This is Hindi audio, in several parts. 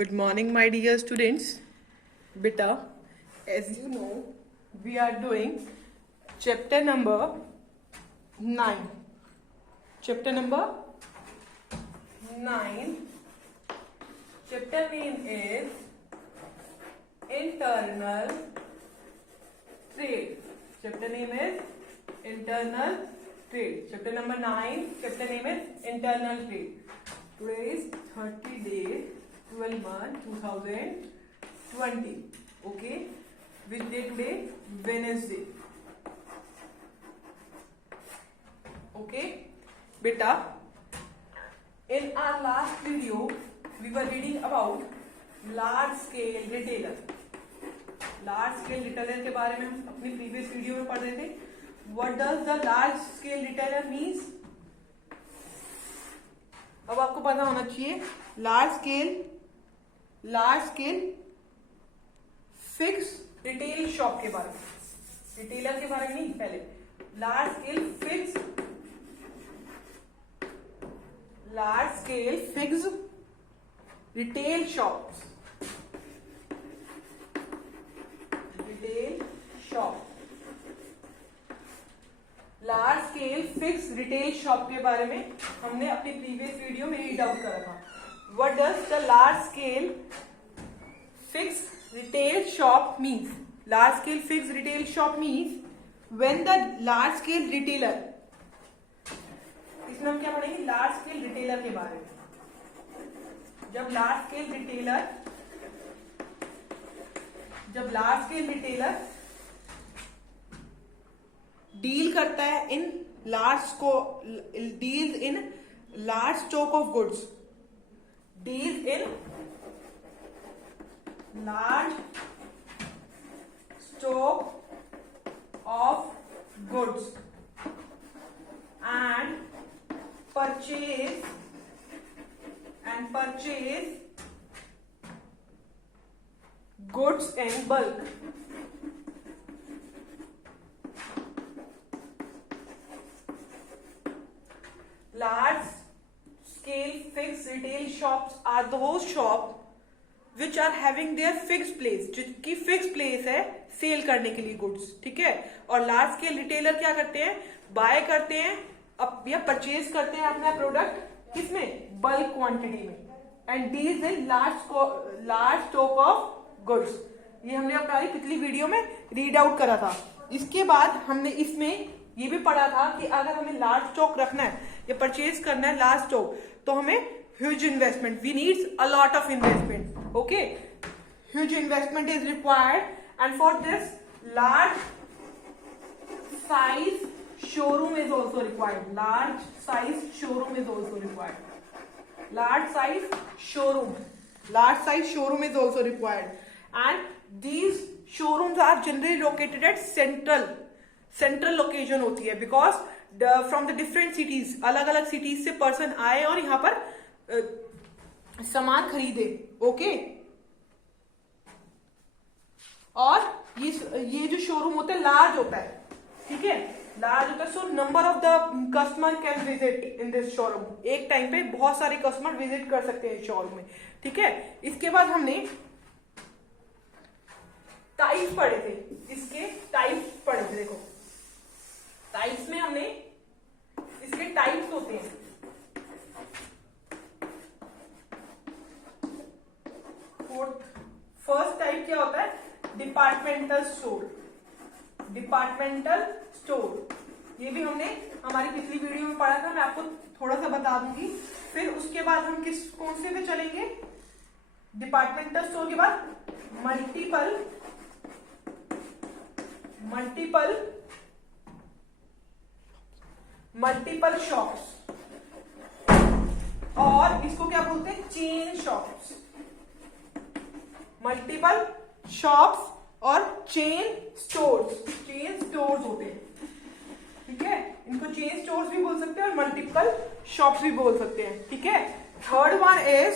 Good morning, my dear students. Beta, as you know, we are doing chapter number 9. Chapter number 9. Chapter name is Internal Trade. Chapter name is Internal Trade. Chapter number 9. Chapter name is Internal Trade. Today is 30 days, 12 month 2020. Okay, which day today? Wednesday. Okay, beta, in our last video we were reading about large scale retailer. Large scale retailer के बारे में हम अपनी प्रीवियस वीडियो में पढ़ रहे थे. What does the large scale retailer means? अब आपको पता होना चाहिए large scale fix retail shop के बारे में. रिटेलर के बारे में नहीं, पहले large scale fix retail shops. Large scale fix retail shop के बारे में हमने अपनी प्रीवियस वीडियो में रीड आउट करा था. What does the large scale fix retail shop means? Large scale fix retail shop means when the large scale retailer, इसमें हम क्या पढ़ेंगे? लार्ज स्केल रिटेलर के बारे में. जब लार्ज स्केल रिटेलर डील करता है in large stock of goods. Deal in large stock of goods and purchase goods in bulk. Large scale fixed retail shops are those shops which are having their fixed place, जिनकी fixed place है सेल करने के लिए गुड्स. ठीक है. और लार्ज स्केल रिटेलर क्या करते हैं? बाय करते हैं या परचेज करते हैं अपना प्रोडक्ट किसमें? बल्क क्वांटिटी में. And deals in large stock of goods. ये हमने अपनी पिछली वीडियो में रीड आउट करा था. इसके बाद हमने इसमें ये भी पढ़ा था कि अगर हमें लार्ज स्टॉक रखना है या परचेज करना है लार्ज स्टॉक, तो हमें huge investment, we needs a lot of investment. Okay, huge investment is required and for this large size showroom is also required. Large size showroom is also required. Large size showroom is also required. And these showrooms are generally located at central location होती है, because from the different cities, अलग अलग cities से person आए और यहाँ पर सामान खरीदे. ओके, और ये जो शोरूम होता है लार्ज होता है. ठीक है, लार्ज होता है. So number of the customer can visit in this showroom. एक टाइम पे बहुत सारे कस्टमर विजिट कर सकते हैं शोरूम में. ठीक है. इसके बाद हमने टाइप्स पढ़े थे. देखो, टाइप्स में हमने इसके टाइप्स होते हैं. फर्स्ट टाइप क्या होता है? Departmental store. ये भी हमने हमारी पिछली वीडियो में पढ़ा था. मैं आपको थोड़ा सा बता दूंगी. फिर उसके बाद हम कौन से पे चलेंगे? डिपार्टमेंटल स्टोर के बाद मल्टीपल शॉप्स, और इसको क्या बोलते हैं? Chain shops. मल्टीपल शॉप्स और चेन स्टोर्स होते हैं. ठीक है, इनको चेन स्टोर्स भी बोल सकते हैं और मल्टीपल शॉप्स भी बोल सकते हैं. ठीक है. Third one is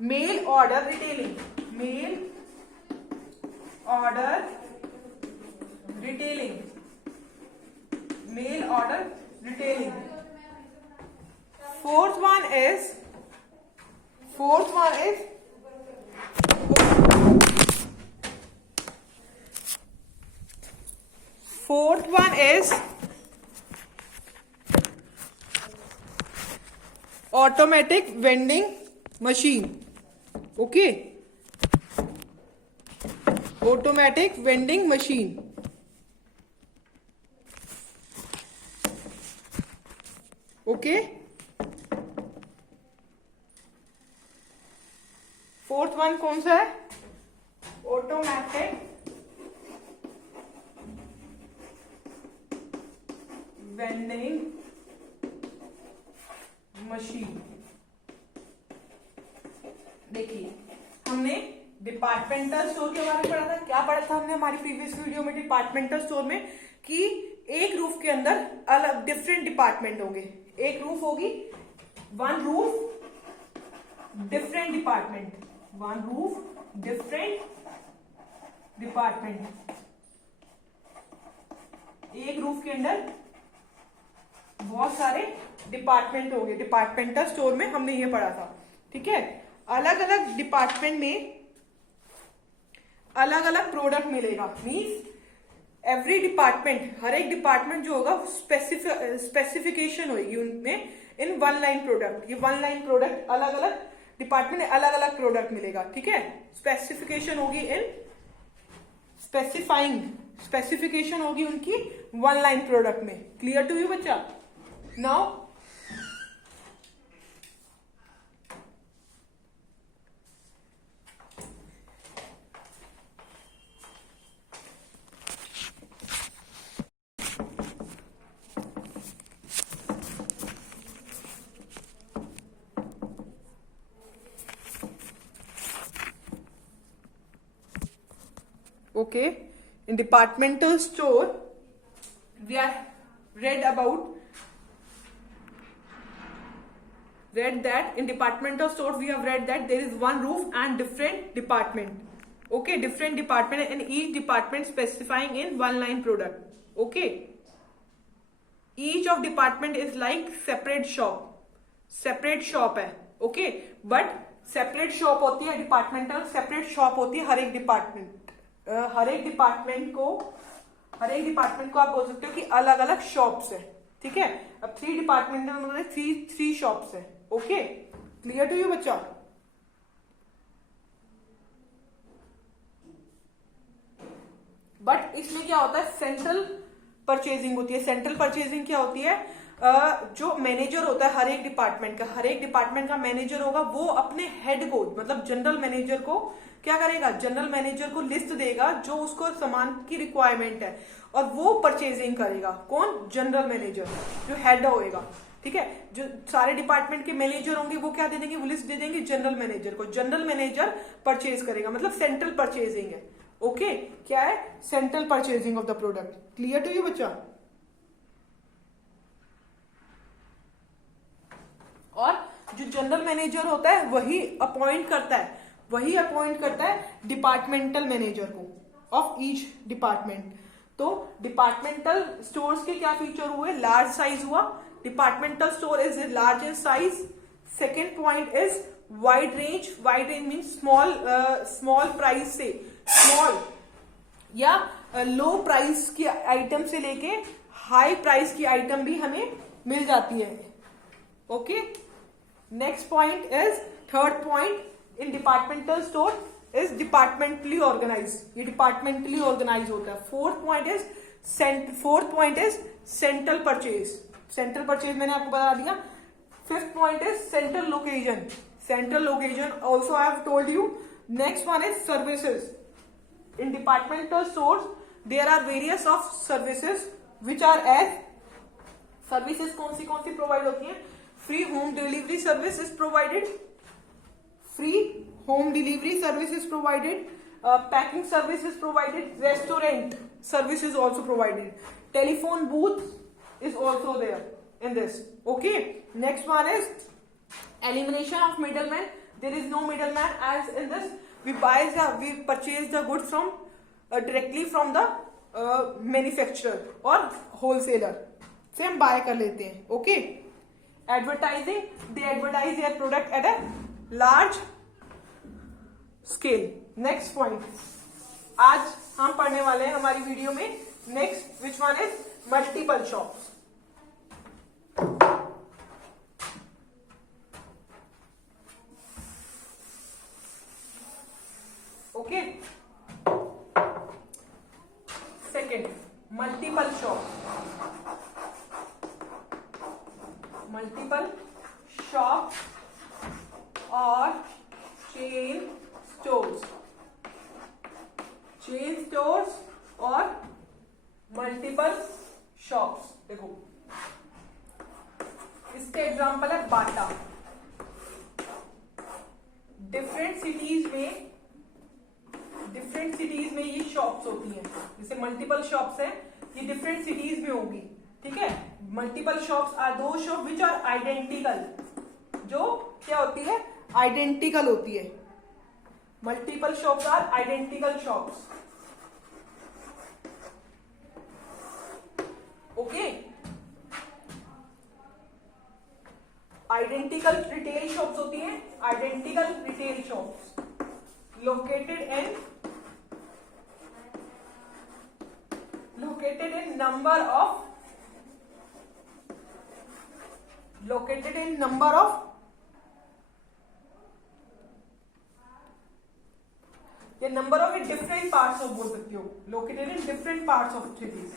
mail order retailing. Fourth one is Fourth one is automatic vending machine. Okay, automatic vending machine. Okay, fourth one कौन सा है? Automatic vending machine. देखिए, हमने डिपार्टमेंटल स्टोर के बारे में पढ़ा था. क्या पढ़ा था हमने हमारी प्रीवियस वीडियो में? डिपार्टमेंटल स्टोर में कि एक रूफ के अंदर अलग डिफरेंट डिपार्टमेंट होंगे. एक रूफ होगी, one roof different department, one roof different department. एक रूफ के अंदर बहुत सारे डिपार्टमेंट होंगे. डिपार्टमेंटल स्टोर में हमने ये पढ़ा था. ठीक है, अलग अलग डिपार्टमेंट में अलग अलग प्रोडक्ट मिलेगा. मीन्स एवरी डिपार्टमेंट, हर एक डिपार्टमेंट जो होगा स्पेसिफिकेशन होगी उनमें इन वन लाइन प्रोडक्ट. ये वन लाइन प्रोडक्ट अलग अलग डिपार्टमेंट अलग अलग प्रोडक्ट मिलेगा. ठीक है, स्पेसिफिकेशन होगी इन स्पेसिफिकेशन होगी उनकी वन लाइन प्रोडक्ट में. क्लियर टू यू बच्चा? Now okay, in departmental store we are read that in departmental store we have read that there is one roof and different department. Okay, different department and each department specifying in one line product. Okay, each of department is like separate shop है. Okay, but separate shop होती है डिपार्टमेंटल, सेपरेट शॉप होती है हर एक डिपार्टमेंट. हर एक डिपार्टमेंट को आप बोल सकते हो कि अलग अलग शॉप्स है. ठीक है, अब थ्री डिपार्टमेंटल मतलब थ्री शॉप्स है. ओके, क्लियर टू यू बच्चा? बट इसमें क्या होता है? सेंट्रल परचेजिंग होती है. सेंट्रल परचेजिंग क्या होती है? जो मैनेजर होता है हर एक डिपार्टमेंट का मैनेजर होगा, वो अपने हेड को मतलब जनरल मैनेजर को क्या करेगा? जनरल मैनेजर को लिस्ट देगा जो उसको सामान की रिक्वायरमेंट है और वो परचेजिंग करेगा. कौन? जनरल मैनेजर, जो हेड होएगा. ठीक है, जो सारे डिपार्टमेंट के मैनेजर होंगे वो क्या दे देंगे? वो लिस्ट दे देंगे जनरल मैनेजर को. जनरल मैनेजर परचेज करेगा, मतलब सेंट्रल परचेजिंग है. ओके, क्या है? Central purchasing of the product. Clear to you बच्चा? और जो जनरल मैनेजर होता है वही अपॉइंट करता है डिपार्टमेंटल मैनेजर को ऑफ ईच डिपार्टमेंट. तो डिपार्टमेंटल स्टोर्स के क्या फीचर हुए? लार्ज साइज हुआ. Departmental store is large in size. Second point is wide range. Wide range means small price से स्मॉल या लो प्राइस की आइटम से लेके हाई प्राइस की आइटम भी हमें मिल जाती है. Okay, next point is third point in departmental store is departmentally organise. ये डिपार्टमेंटली ऑर्गेनाइज होता है. Fourth point is central purchase. Central purchase मैंने आपको बता दिया. Fifth point is central location also I have told you. Next one is services. In departmental stores there are various of services which are as. Services कौन सी प्रोवाइड होती है? Free home delivery service is provided. Packing service is provided. Restaurant service is also provided. Telephone booth is also there in this. Okay, next one is elimination of middleman. There is no middleman as in this. We purchase the goods from directly from the manufacturer or wholesaler से हम buy कर लेते हैं. Okay, advertising, they advertise their product at a large scale. Next point आज हम पढ़ने वाले हैं हमारी वीडियो में। Next which one is multiple shops. Okay, second multiple shop. Multiple shop और चेन स्टोर्स। चेन स्टोर्स और मल्टीपल शॉप्स। देखो इसके एग्जांपल है बाटा। डिफरेंट सिटीज में ये शॉप्स होती हैं। जैसे मल्टीपल शॉप्स है, ये डिफरेंट सिटीज में होगी। ठीक है, multiple shops are two shop which are identical, जो क्या होती है, आइडेंटिकल होती है। Multiple shops are identical shops. Okay, identical retail shops होती हैं। Identical retail shops located in number of या number of different parts of बोल सकती हो। Located in different parts of cities.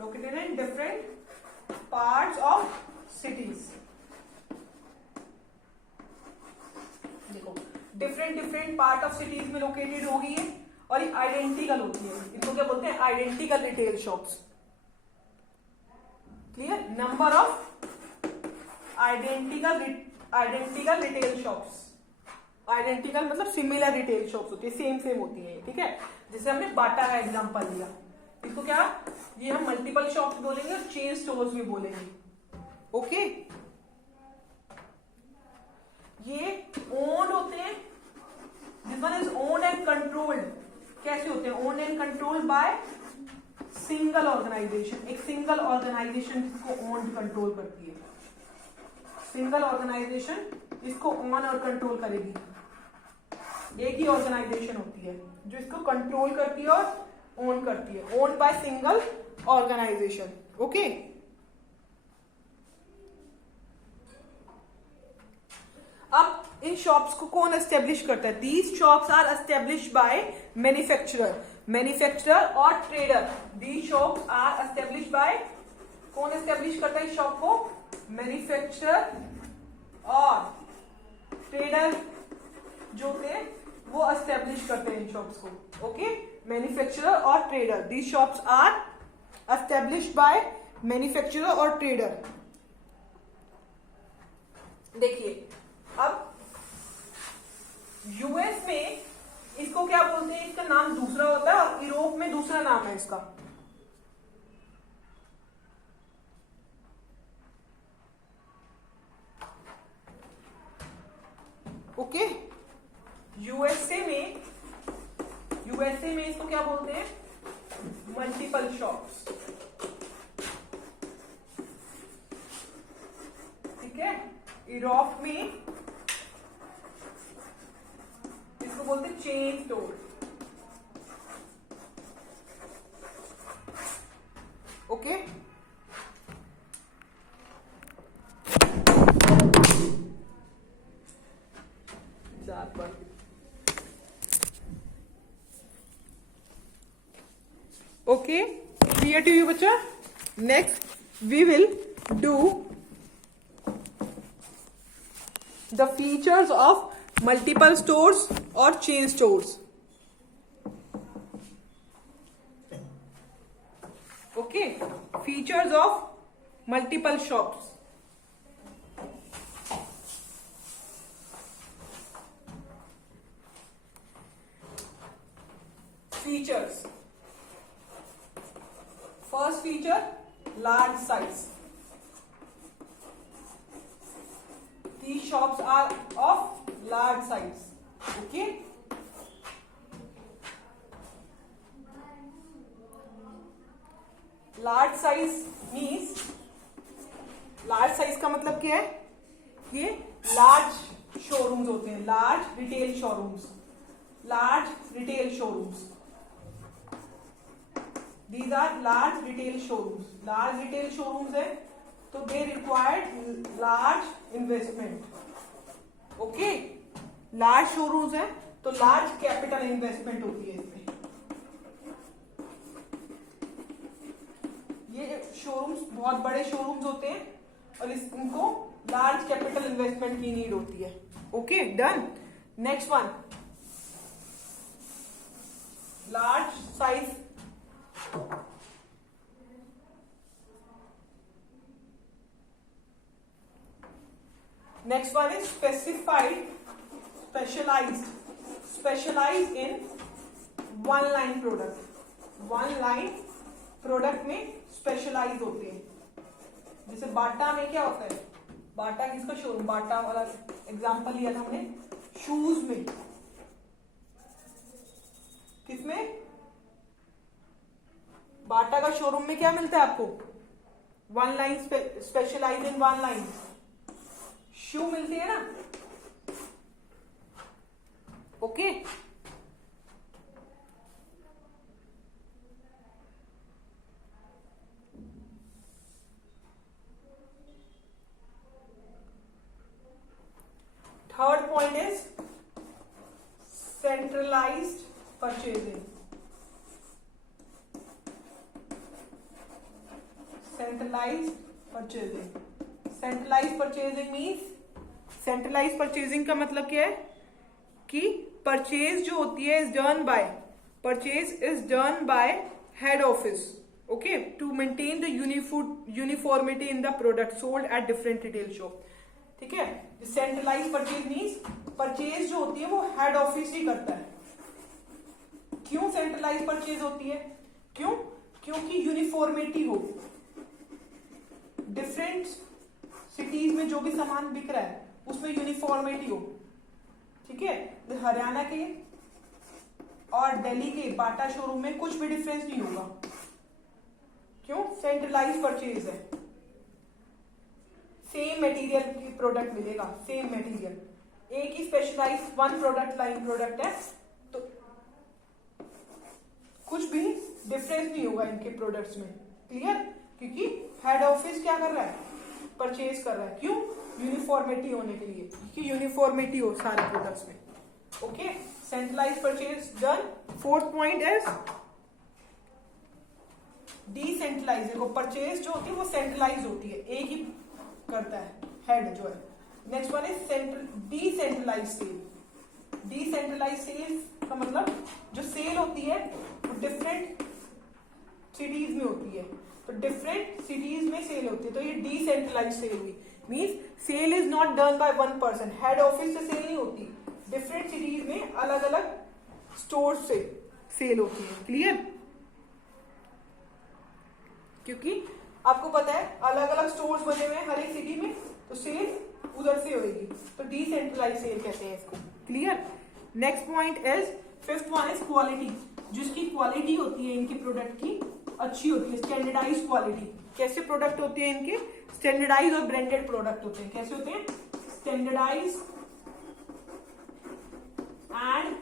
Located in different parts of cities. देखो डिफरेंट पार्ट ऑफ सिटीज में लोकेटेड होगी है और ये आइडेंटिकल होती है। इनको क्या बोलते हैं, identical retail shops. Clear, number of identical retail shops. Identical मतलब सिमिलर रिटेल शॉप्स होती है, सेम होती है। ठीक है, जैसे हमने बाटा का एग्जांपल लिया, इसको क्या, ये हम मल्टीपल शॉप्स बोलेंगे और चेन स्टोर्स भी बोलेंगे। ओके, ये ओन्ड होते हैं। This one is owned and controlled. कैसे होते हैं, owned and controlled by single organisation. एक सिंगल ऑर्गेनाइजेशन इसको ओन्ड कंट्रोल करती है। सिंगल ऑर्गेनाइजेशन इसको ओन और कंट्रोल करेगी। एक ही ऑर्गेनाइजेशन होती है जो इसको कंट्रोल करती है और ओन करती है। Own by single organisation. Okay, अब इन शॉप्स को कौन एस्टेब्लिश करता है? These shops are establish by manufacturer और trader. These shops are establish by, कौन एस्टेब्लिश करता है इस शॉप को? मैन्युफैक्चरर और ट्रेडर जो थे वो एस्टेब्लिश करते हैं इन शॉप्स को। ओके, मैन्युफैक्चरर और trader. These shops are establish by manufacturer और ट्रेडर। देखिए अब यूएस में इसको क्या बोलते हैं, इसका नाम दूसरा होता है और यूरोप में दूसरा नाम है इसका। ओके, यूएसए में इसको क्या बोलते हैं? Multiple shops. ठीक है, यूरोप में इसको बोलते हैं chain store. Okay, okay, clear to you बच्चा? Next we will do the features of multiple stores और chain stores. Okay, features of multiple shops. Features, first feature, large size. These shops are of large size. Okay, large size means, large size का मतलब क्या है? ये लार्ज शोरूम्स होते हैं, large retail showrooms. large retail showrooms. These are large retail showrooms. Large retail showrooms है तो they required large investment. Okay, large showrooms है तो large capital investment होती है इसमें. ये शोरूम्स बहुत बड़े शोरूम्स होते हैं और इनको लार्ज कैपिटल इन्वेस्टमेंट की नीड होती है. Okay, done. Next one, large size. Next one is specified, specialise in one line product. One line product में स्पेशलाइज होते हैं. जैसे बाटा में क्या होता है, बाटा किसका शोरूम, बाटा वाला एग्जांपल लिया था हमने शूज में. किसमें, बाटा का शोरूम में क्या मिलता है आपको, one line, specialise in one line shoe मिलती है ना. Okay, third point is centralized purchasing. Centralized purchasing. Centralized purchasing means, centralized purchasing का मतलब क्या है कि परचेज जो होती है purchase is done by head office. Okay, to maintain the uniformity in the product sold at different retail shop. ठीक है, सेंट्रलाइज परचेज मीन्स परचेज जो होती है वो हेड ऑफिस ही करता है. क्यों सेंट्रलाइज परचेज होती है, क्यों, क्योंकि यूनिफॉर्मिटी हो. डिफरेंट सिटीज में जो भी सामान बिक रहा है उसमें यूनिफॉर्मिटी हो. ठीक है, हरियाणा के और दिल्ली के बाटा शोरूम में कुछ भी डिफरेंस नहीं होगा. क्यों, सेंट्रलाइज परचेज है. सेम मटेरियल की प्रोडक्ट मिलेगा, सेम मटेरियल, एक ही specialise one product line product है तो कुछ भी डिफरेंस नहीं होगा इनके प्रोडक्ट्स में. क्लियर, क्योंकि हेड ऑफिस क्या कर रहा है, परचेज कर रहा है. क्यों, यूनिफॉर्मिटी होने के लिए, कि यूनिफॉर्मिटी हो सारे प्रोडक्ट्स में. Okay, centralise purchase done. Fourth point is decentralise. देखो परचेज जो होती है वो सेंट्रलाइज होती है, एक ही करता है हेड जो है. Next one is decentralise sale. Decentralise sale का मतलब जो सेल होती है वो डिफरेंट सिटीज में होती है. तो डिफरेंट सिटीज में सेल होती है तो ये डिसेंट्रलाइज सेल हुई. Means sale is not done by one person. Head office से सेल नहीं होती, डिफरेंट सिटीज में अलग अलग स्टोर से सेल होती है. क्लियर, क्योंकि आपको पता है अलग अलग स्टोर्स बने हुए हैं हर एक सिटी में तो सेल उधर से होगी, तो डिसेंट्रलाइज सेल कहते हैं इसको. Clear. Next point is, fifth one is quality. जिसकी क्वालिटी होती है इनकी प्रोडक्ट की अच्छी होती है, स्टैंडर्डाइज क्वालिटी. कैसे प्रोडक्ट होते हैं इनके, स्टैंडर्डाइज और ब्रांडेड प्रोडक्ट होते हैं. कैसे होते हैं, standardise and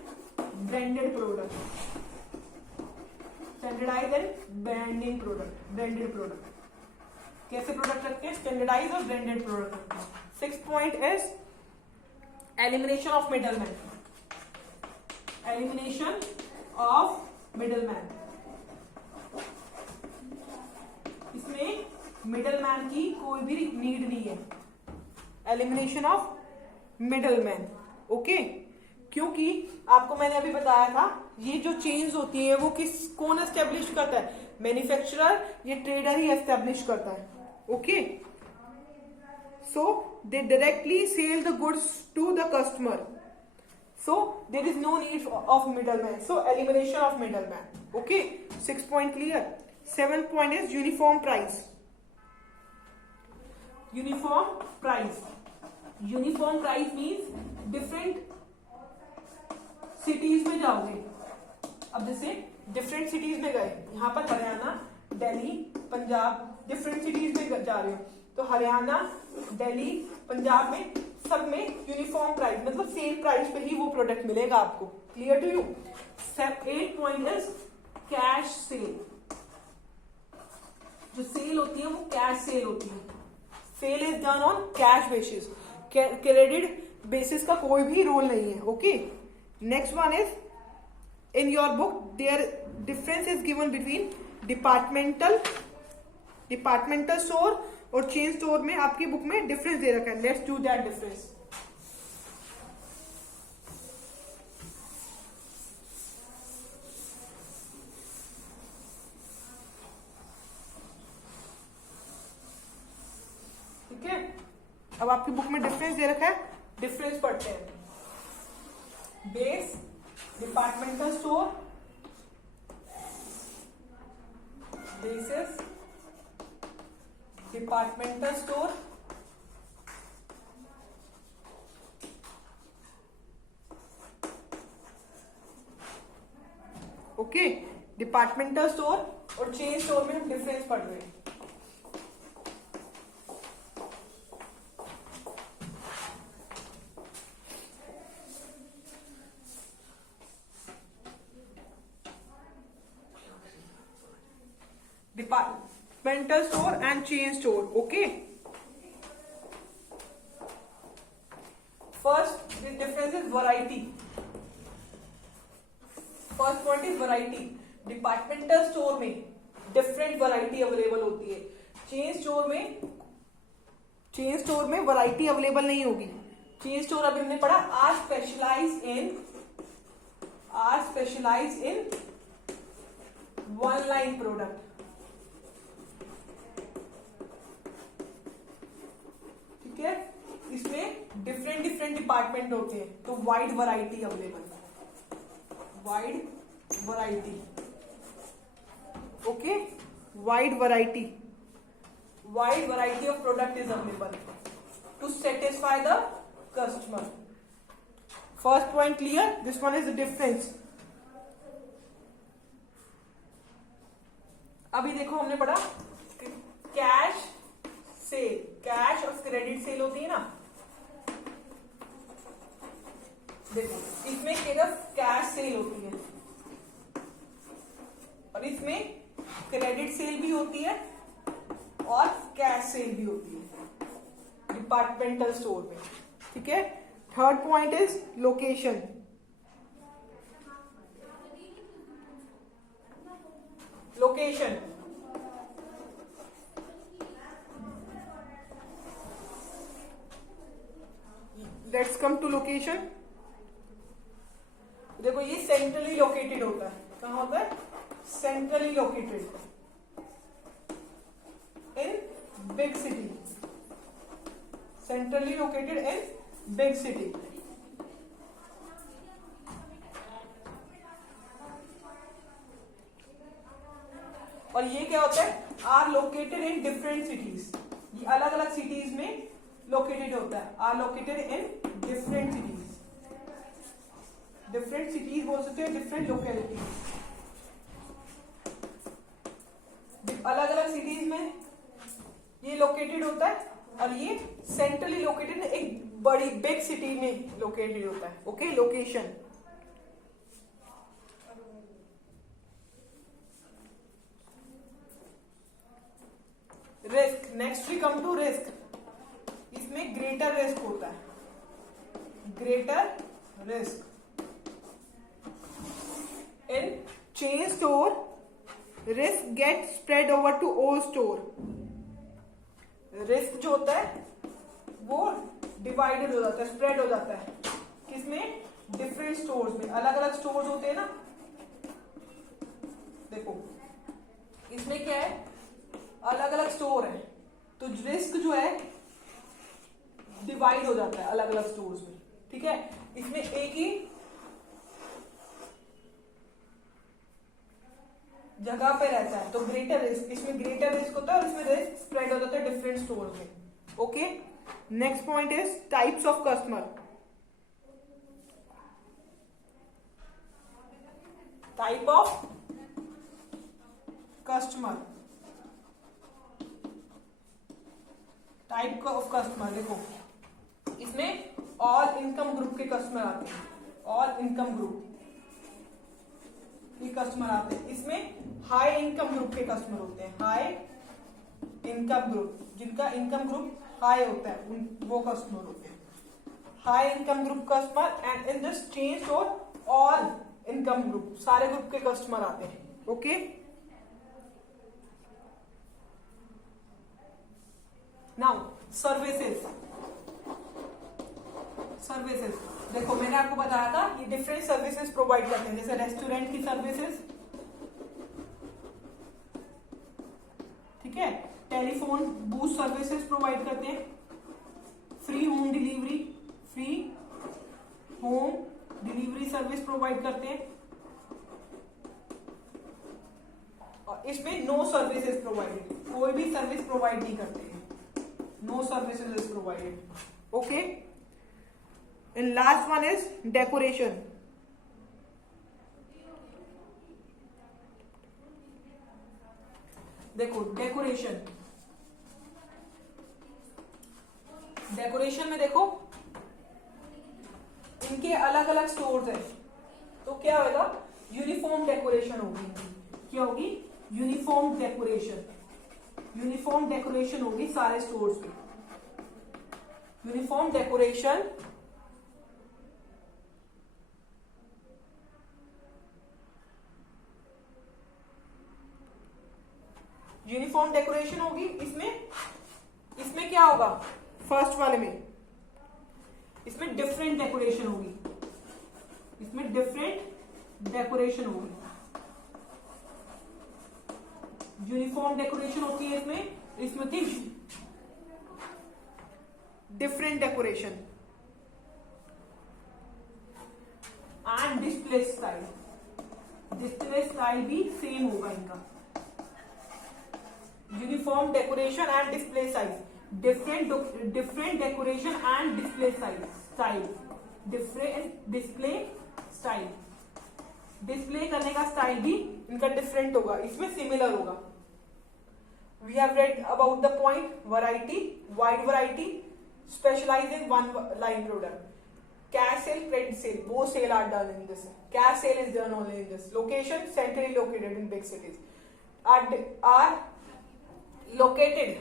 branded product. Standardise and branding product, branded product. कैसे प्रोडक्ट रखते हैं, स्टैंडर्डाइज और ब्रांडेड प्रोडक्ट रखते हैं. Sixth point is elimination of middleman. Elimination of middleman. इसमें मिडलमैन की कोई भी नीड नहीं है. Elimination of middleman. ओके, क्योंकि आपको मैंने अभी बताया था ये जो चेन्स होती है वो कौन एस्टेब्लिश करता है, मैन्युफैक्चरर, ये ट्रेडर ही एस्टेब्लिश करता है. Okay, so they directly sell the goods to the customer, so there is no need of middleman, so elimination of middleman. Okay, 6 point clear. 7th point is uniform price. Uniform price. Uniform price means different cities में जाओगे. अब जैसे different cities में गए, यहाँ पर हरियाणा, दिल्ली, पंजाब, different cities में जा रहे हो तो हरियाणा, दिल्ली, पंजाब में सब में यूनिफॉर्म प्राइस, मतलब सेम प्राइस पे ही वो प्रोडक्ट मिलेगा आपको। Clear to you? 8th point is cash sale. जो सेल होती है वो कैश सेल होती है। Sale is done on cash basis, credit basis का कोई भी रोल नहीं है। Okay, next one is in your book there difference is given between departmental store और चेन स्टोर में आपकी बुक में डिफरेंस दे रखा है। Let's do that difference. ठीक है, अब आपकी बुक में डिफरेंस दे रखा है, डिफरेंस पढ़ते हैं। Base departmental store, basis departmental store, okay, departmental store और चेन स्टोर में हम डिफरेंस पढ़ रहे हैं। Departmental store and chain store. Okay, first difference is variety. First point is variety. Departmental store में डिफरेंट वैरायटी अवेलेबल होती है। चेन स्टोर में वैरायटी अवेलेबल नहीं होगी। चेन स्टोर अभी हमने पढ़ा are specialise in one line product. ठीक है, इसमें डिफरेंट डिपार्टमेंट होते हैं, तो wide variety available, wide variety. Okay, wide variety of product is available to satisfy the customer. First point clear? This one is the difference. अभी देखो हमने पढ़ा कैश सेल, कैश और क्रेडिट सेल होती है ना। देखो इसमें सिर्फ कैश सेल होती है और इसमें क्रेडिट सेल भी होती है और कैश सेल भी होती है डिपार्टमेंटल स्टोर में। ठीक है, third point is location. Location, let's come to location. देखो ये सेंट्रली लोकेटेड होता है। कहां होता है? Centrally located in big city. Centrally located in big city. और ये क्या होता है? Are located in different cities. ये अलग अलग सिटीज में लोकेटेड होता है। Are located in different cities. Different cities बोल सकते हैं, डिफरेंट लोकेलिटीज। अलग अलग सिटीज में ये लोकेटेड होता है और ये सेंट्रली लोकेटेड एक बड़ी बिग सिटी में लोकेटेड होता है। Okay, location. Risk, next we come to risk. इसमें ग्रेटर रिस्क होता है, greater risk. In chain store risk get spread over to all store. Risk जो होता है वो डिवाइडेड हो जाता है, स्प्रेड हो जाता है। किसमें? डिफरेंट स्टोर्स में। अलग अलग स्टोर्स होते हैं ना। देखो इसमें क्या है? अलग अलग स्टोर है, तो रिस्क जो है डिवाइड हो जाता है अलग अलग स्टोर्स में। ठीक है, इसमें एक ही जगह पे रहता है तो ग्रेटर रिस्क। इसमें ग्रेटर रिस्क होता है और इसमें रिस्क स्प्रेड हो जाता है डिफरेंट स्टोर में। Okay, next point is types of customer. Type of customer, type of customer. देखो इसमें ऑल इनकम ग्रुप के कस्टमर आते हैं, ऑल इनकम ग्रुप के कस्टमर आते हैं। इसमें हाई इनकम ग्रुप के कस्टमर होते हैं, हाई इनकम ग्रुप, जिनका इनकम ग्रुप हाई होता है वो कस्टमर होते हैं, high income group customer. And in this change और ऑल इनकम ग्रुप, सारे ग्रुप के कस्टमर आते हैं। Okay, now services. सर्विसेज देखो, मैंने आपको बताया था ये डिफरेंट सर्विसेज प्रोवाइड करते हैं, जैसे रेस्टोरेंट की सर्विसेज, ठीक है, टेलीफोन बूथ सर्विसेज प्रोवाइड करते हैं, free home delivery, free home delivery service provide करते हैं, और इसमें नो सर्विसेज प्रोवाइडेड, कोई भी सर्विस प्रोवाइड नहीं करते हैं, no services is provided. Okay, and last one is decoration. देखो डेकोरेशन, डेकोरेशन में देखो इनके अलग अलग स्टोर्स है, तो क्या होगा, यूनिफॉर्म डेकोरेशन होगी, क्या होगी, यूनिफॉर्म डेकोरेशन, यूनिफॉर्म डेकोरेशन होगी सारे स्टोर्स में, यूनिफॉर्म डेकोरेशन। यूनिफॉर्म डेकोरेशन होगी इसमें, इसमें क्या होगा, फर्स्ट वाले में इसमें डिफरेंट डेकोरेशन होगी, इसमें डिफरेंट डेकोरेशन होगी, यूनिफॉर्म डेकोरेशन होती है इसमें, इसमें थी different decoration. And display style, display style भी सेम होगा इनका, uniform decoration and display size, different decoration and display style, different display style, display करने का स्टाइल भी इनका डिफरेंट होगा, इसमें सिमिलर होगा। We have read about the point variety, wide variety, specialise in one line product, cash sale, credit sale, both sale are done in this. Cash sale is done only in this. Location centrally located in big cities. Are located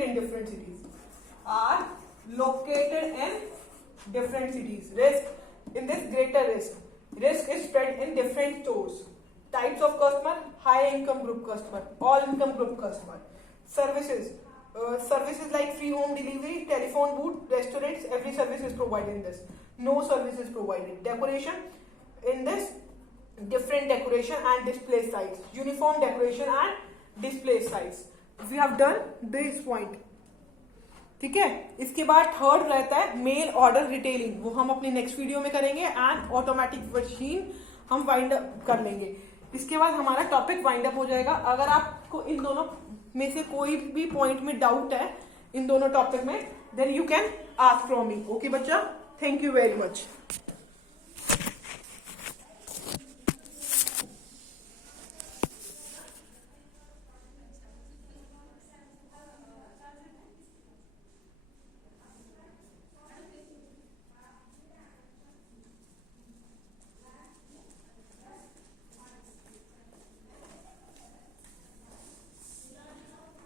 in different cities. Are located in different cities. Risk in this greater risk. Risk is spread in different stores. Types of customer: high income group customer, all income group customer. Services. Services like free home delivery, telephone booth, restaurants, every service is provided in this. No service is provided. Decoration in this, different decoration and display size, uniform decoration and display size. We have done this point. ठीक है, इसके बाद थर्ड रहता है मेल ऑर्डर रिटेलिंग, वो हम अपने नेक्स्ट वीडियो में करेंगे, एंड ऑटोमेटिक मशीन हम वाइंड अप कर लेंगे। इसके बाद हमारा टॉपिक वाइंड अप हो जाएगा। अगर आपको इन दोनों में से कोई भी पॉइंट में डाउट है इन दोनों टॉपिक में, then you can ask from me. Okay बच्चा, थैंक यू वेरी मच।